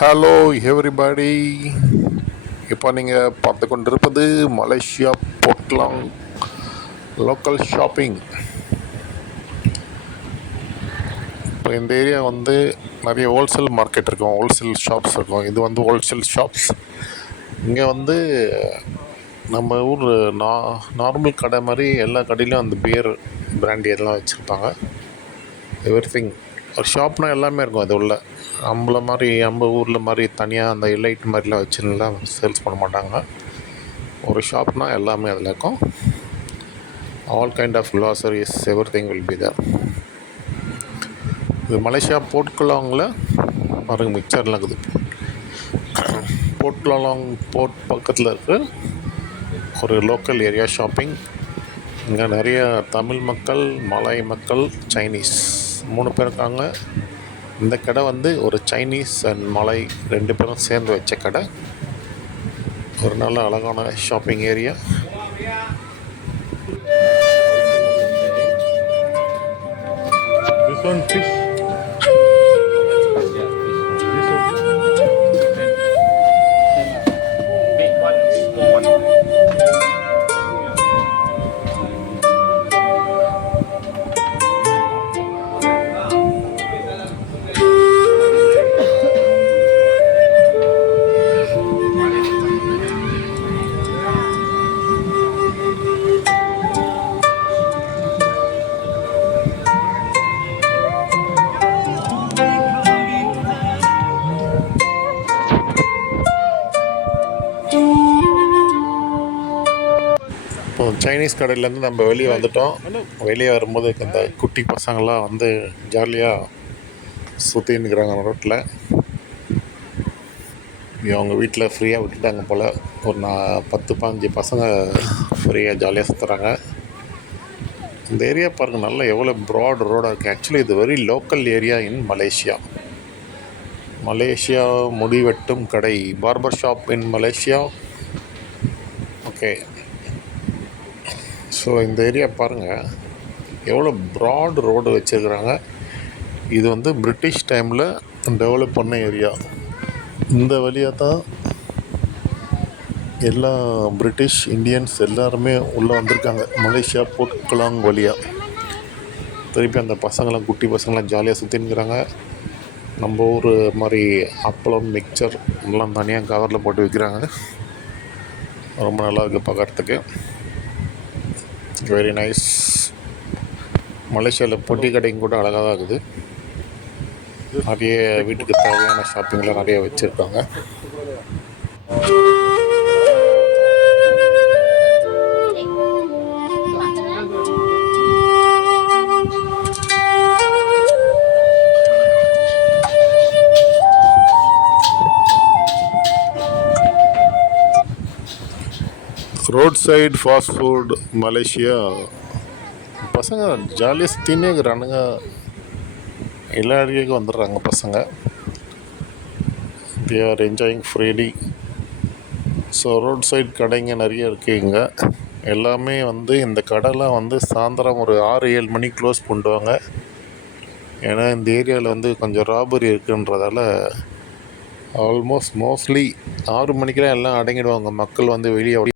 Hello everybody. இப்போ நீங்கள் பார்த்து கொண்டிருப்பது மலேசியா போட்லாங் லோக்கல் ஷாப்பிங். இப்போ இந்த ஏரியா வந்து நிறைய ஹோல்சேல் மார்க்கெட் இருக்கும், ஹோல்சேல் ஷாப்ஸ் இருக்கும். இது வந்து ஹோல்சேல் ஷாப்ஸ். இங்கே வந்து நம்ம ஊர் நார்மல் கடை மாதிரி எல்லா கடையிலும் அந்த பியர் பிராண்டி எல்லாம் வச்சுருப்பாங்க. எவ்ரி திங் ஒரு ஷாப்னால் எல்லாமே இருக்கும். அது உள்ள நம்ம ஊரில் மாதிரி தனியாக அந்த எலைட் மாதிரிலாம் வச்சுலாம் சேல்ஸ் பண்ண மாட்டாங்க. ஒரு ஷாப்னால் எல்லாமே அதில் இருக்கும். All kind of groceries everything will be there. இது மலேசியா போர்ட்குலாங்கில் பாருங்க மிக்சர்லாம் இருக்குது. போர்ட்குலாங் போர்ட் பக்கத்தில் இருக்கிற ஒரு லோக்கல் ஏரியா ஷாப்பிங். இங்கே நிறைய தமிழ் மக்கள், மலாய் மக்கள், சைனீஸ் 3 பேர் இருக்காங்க. இந்த கடை வந்து ஒரு சைனீஸ் அண்ட் மலாய் 2 பேரும் சேர்ந்து வச்ச கடை. ஒரு நல்ல அழகான shopping area. This one fish. இப்போ சைனீஸ் கடையிலேருந்து நம்ம வெளியே வந்துட்டோம். வெளியே வரும்போது இந்த குட்டி பசங்கள்லாம் வந்து ஜாலியாக சுற்றின்னுக்கிறாங்க ரோட்டில். அவங்க வீட்டில் ஃப்ரீயாக விட்டுட்டாங்க போல். ஒரு 10-15 பசங்க ஃப்ரீயாக ஜாலியாக சுற்றுறாங்க. இந்த ஏரியா பாருங்கள், நல்லா எவ்வளோ ப்ராட் ரோடாக இருக்குது. ஆக்சுவலி இது very local area in Malaysia முடிவெட்டும் கடை, barber shop in Malaysia. Okay, so இந்த ஏரியா பாருங்கள் எவ்வளோ ப்ராட் ரோடு வச்சுருக்குறாங்க. இது வந்து பிரிட்டிஷ் டைமில் டெவலப் பண்ண ஏரியா. இந்த வழியாக தான் எல்லா பிரிட்டிஷ் இந்தியன்ஸ் எல்லாருமே உள்ளே வந்திருக்காங்க, மலேசியா போர்ட்குலாங் வழியாக. திருப்பி அந்த பசங்களாம், குட்டி பசங்களாம் ஜாலியாக சுற்றின்னுக்கிறாங்க. நம்ம ஊர் மாதிரி அப்பளம், மிக்சர் எல்லாம் தனியாக கவரில் போட்டு விற்கிறாங்க. ரொம்ப நல்லா இருக்குது பார்க்குறதுக்கு. Very nice. மலேசியாவில் பொட்டி கடைங்க கூட அழகாக தான் இருக்குது. நிறைய வீட்டுக்கு தேவையான ஷாப்பிங்லாம் நிறைய வச்சுருக்காங்க. Road side fast food Malaysia. பசங்க ஜாலியாக சுற்றினே இருக்கிறானுங்க. எல்லா ஏரியாவுக்கும் வந்துடுறாங்க பசங்க. They are enjoying freely. So road side கடைங்க நிறைய இருக்குது இங்கே. எல்லாமே வந்து இந்த கடைலாம் வந்து சாயந்தரம் ஒரு 6-7 மணிக்கு க்ளோஸ் பண்ணுவாங்க. ஏன்னா இந்த ஏரியாவில் வந்து கொஞ்சம் ராபரி இருக்குன்றதால மோஸ்ட்லி 6 மணிக்கெலாம் எல்லாம் அடங்கிடுவாங்க. மக்கள் வந்து வெளியே